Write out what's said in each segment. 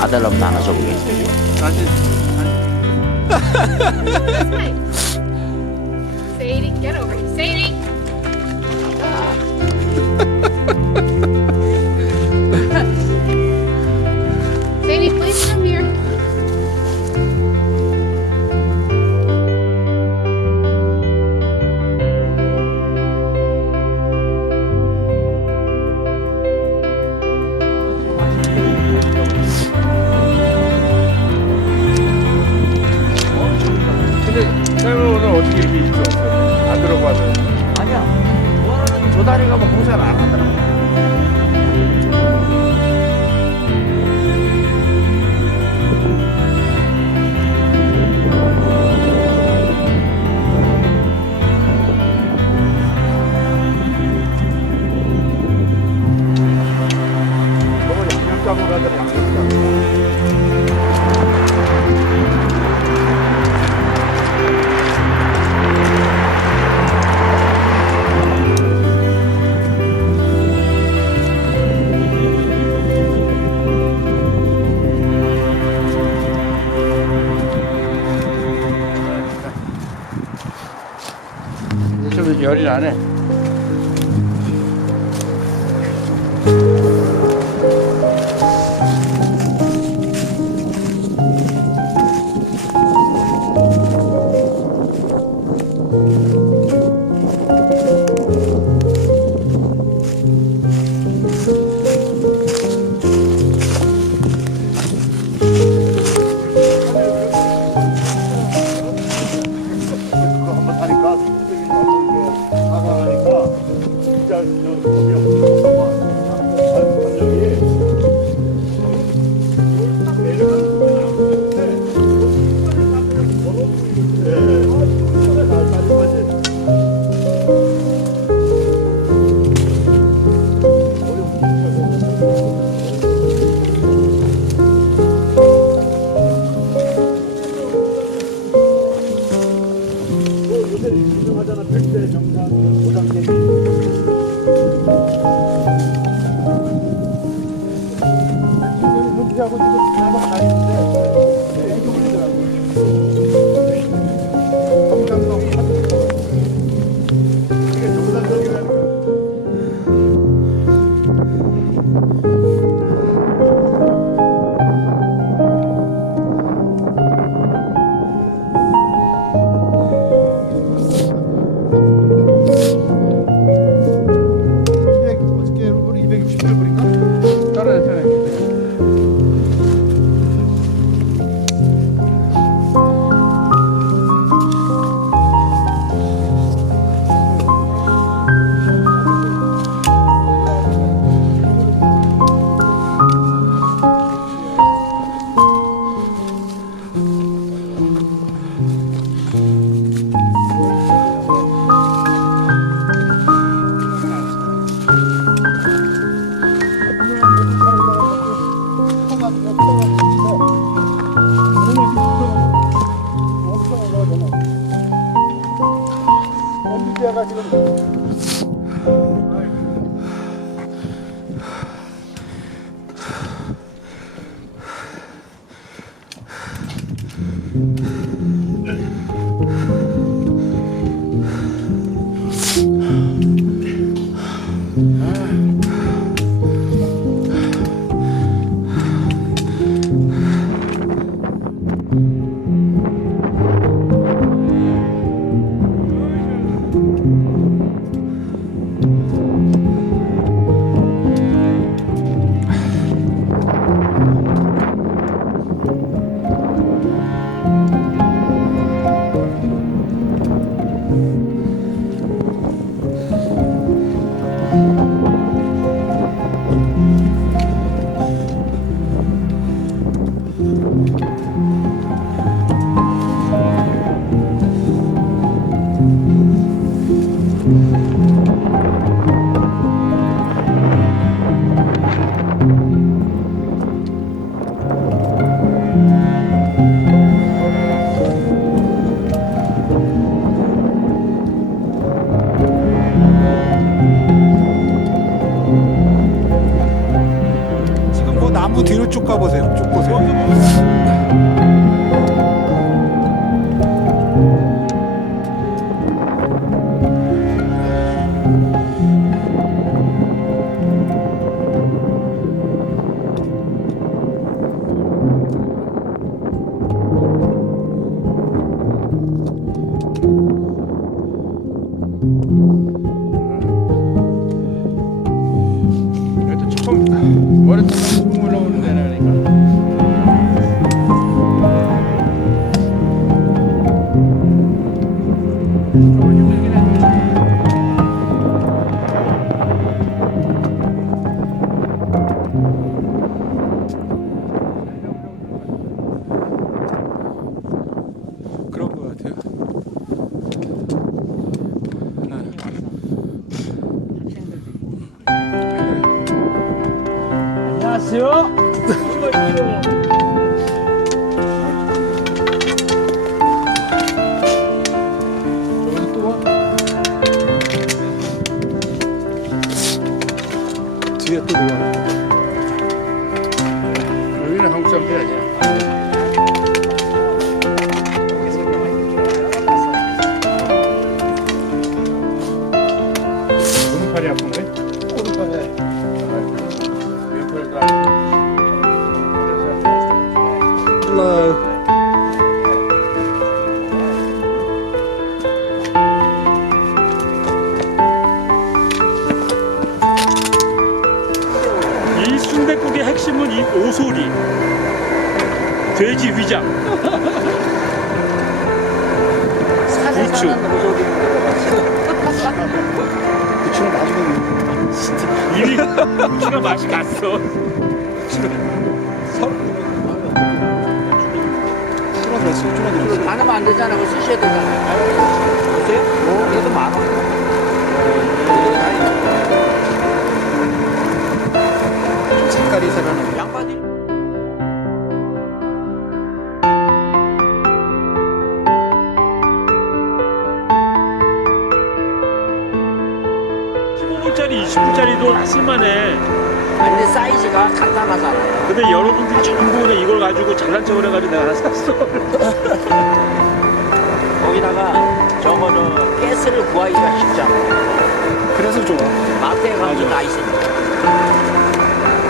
아들로부터 하나 줘보게. 다시. Sadie, get over it. Sadie. Gör yani. 지금 사 부추. 부추는 나중에 진짜 이미 부추가 맛이 갔어. 조금만 더 했어요. 조금만 더 했어요. 많으면 안 되잖아. 그거 쓰셔야 되잖아. 보세요. 뭐, 그래도 많아. 좀 색깔이 살아나고. 10분짜리, 20분짜리도 쓸만해. 근데 사이즈가 간단하잖아요. 근데 여러분들이 전부 다 이걸 가지고 잘난 척을 해가지고 내가 샀어. 거기다가 저거는 가스를 구하기가 쉽지 않아. 그래서 좋아. 마트에 가면 나 있습니다.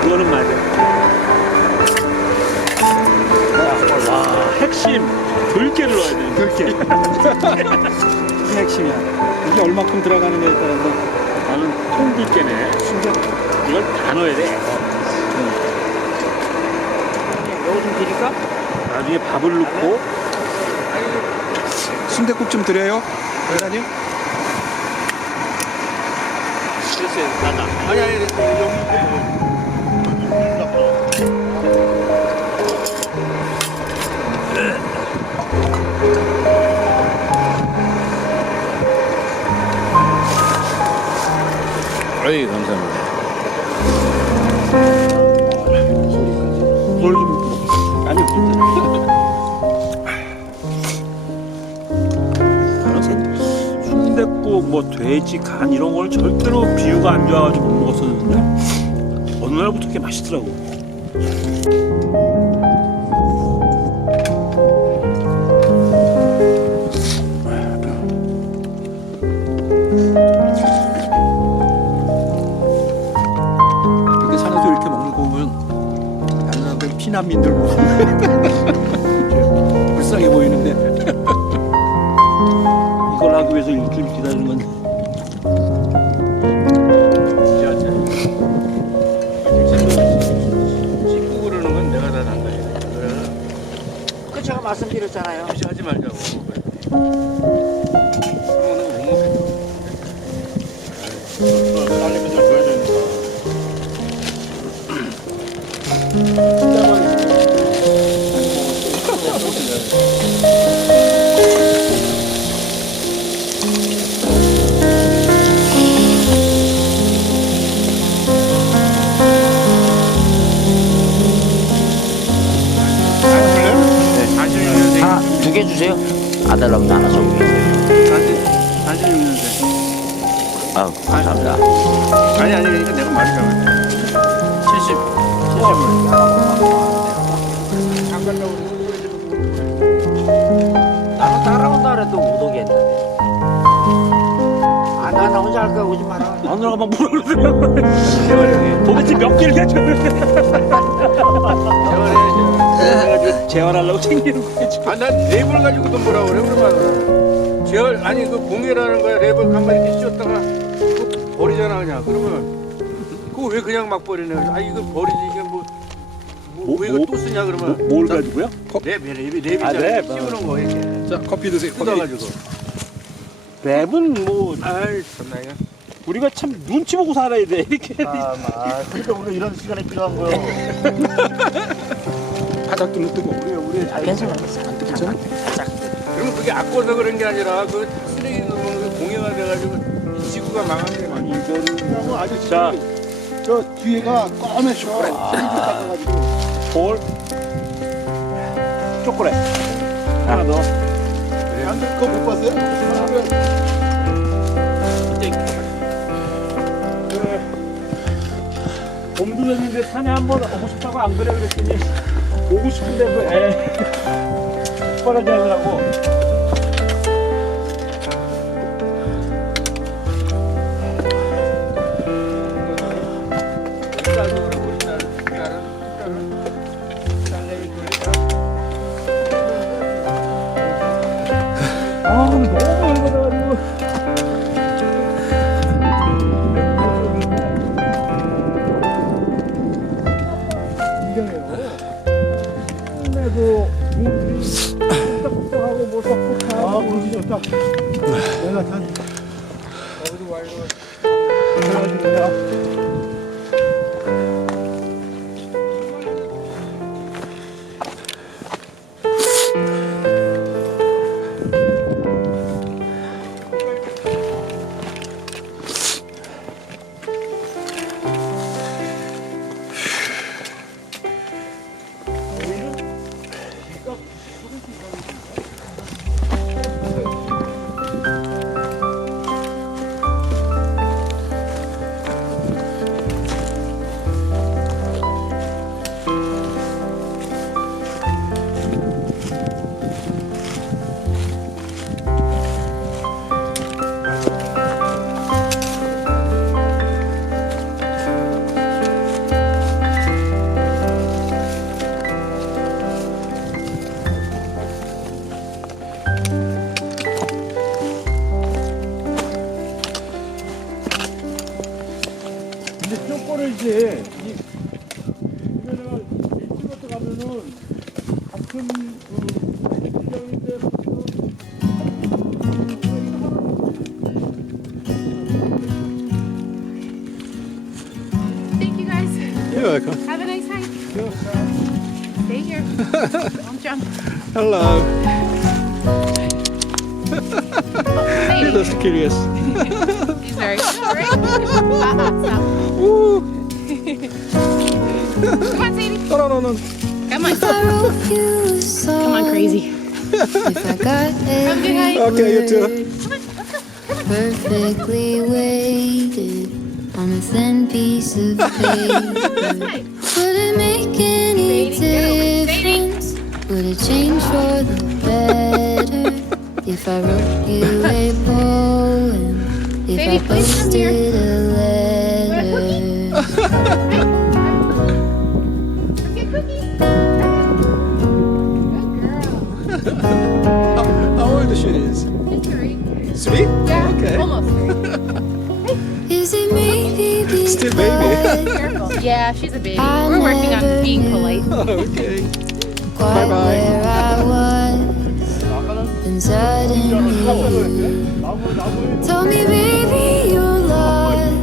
그거는 맞아. 와, 아, 핵심, 들깨를 넣어야 돼. 그렇게. 이게 핵심이야. 이게 얼마큼 들어가느냐에 따라서 통들깨네. 순대 이걸 다 넣어야 돼 요거 좀 드릴까? 나중에 밥을 넣고. 순대국 좀 드려요, 회장님. 아니 아니 여기 어이 감사합니다. 뭐 돼지 간 이런 걸 절대로 비유가 안 좋아가지고 못 먹었었는데 어느 날부터 이렇게 맛있더라고 사 나눠 적고 계세요. 46년생. 아 감사합니다. 아니 아니 그러니까 내가 말이잖아. 70. 나는 따라온다 그래도 못 오겠는데. 아, 나, 나 혼자 할 거야, 오지 마라. 마누라가 막 그러세요? 도대체 몇 개를? 그래가지고 재활하려고 챙기는 거지. 아, 난 랩을 가지고도 뭐라 그래, 그러면. 제가, 아니, 그 공예라는 거야. 랩을 간만 이렇게 씌웠다가 그거 버리잖아, 그냥. 그러면. 그거 왜 그냥 막 버리네. 아, 이거 버리지. 이게 뭐. 뭐, 왜 이거 뭐- 또 쓰냐, 그러면. 뭘 가지고요? 랩, 랩이, 랩이 아, 랩. 씌우는 거, 이렇게. 자 커피 드세요. 커피. 뜯어가지고. 랩은 뭐 아이, 참나, 이거. 우리가 참 눈치 보고 살아야 돼 이렇게. 아, 아, 그러니까 우리 이런 시간에 필요한 거요. 바닥도 뜨고. 우리, 우리, 아, 괜찮아, 괜찮아. 괜찮아? 그러면 그게 아껴서 그런 게 아니라 그 쓰레기 넣으면 그 공예가 돼가지고 이 지구가 망한 게 많이. 너무 아주 자, 저 뒤에가 꺼매셔. 닦아가지고. 볼, 초콜릿 하나 더. 그거 못 봤어요? 봄도 됐는데 산에 한번 오고 싶다고 안 그래 그랬더니 오고 싶은데 그 애. 숟가락이 하느라고. 뭐 아, 물이 좋다. 내가 단. 그래가지고 근데 쪼꼬를 이제 이 보면은 일찍부터 가면은 같은 그 시장인데 Thank you guys. You're welcome. Have a nice time. Stay here. Don't jump. Hello. Sadie. Just curious. No, no, no, no. Come on. I wrote you a song. Come on, crazy. If I got Have a good night. every Okay, you too. word perfectly weighted on a thin piece of paper, would it make any difference? Would it change for the better if I wrote you a poem? If I Baby, please come here. posted a letter? Get. Good girl. How old she is? She's three. Three? Yeah, Okay. almost three. Is it maybe because Still baby. Careful. Yeah, she's a baby. I We're working on being knew. polite. okay. Bye-bye. where I was. Suddenly told me, baby, you're lost.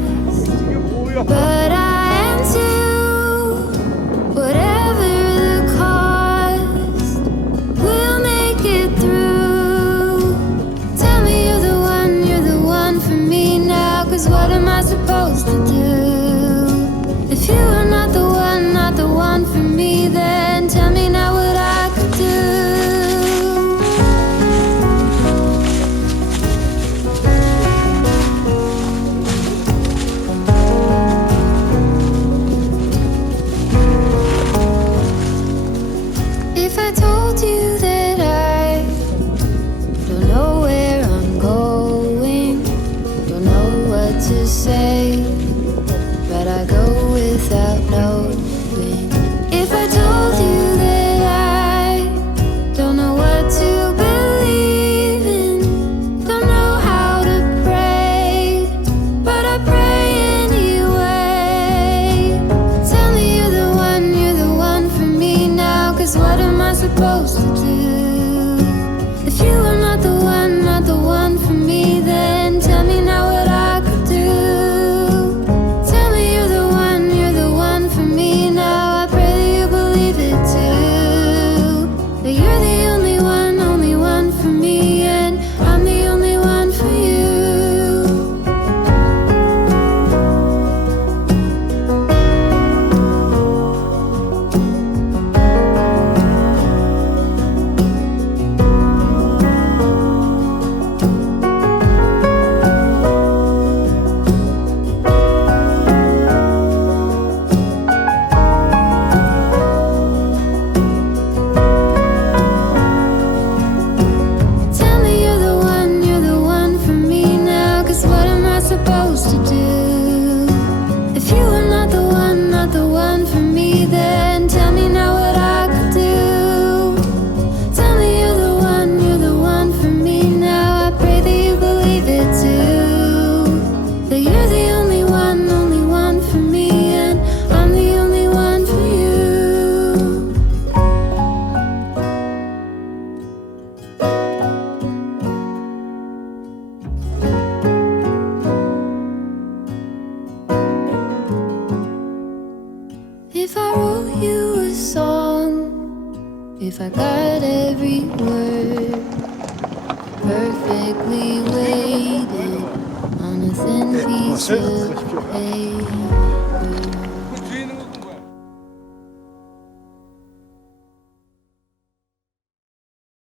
But I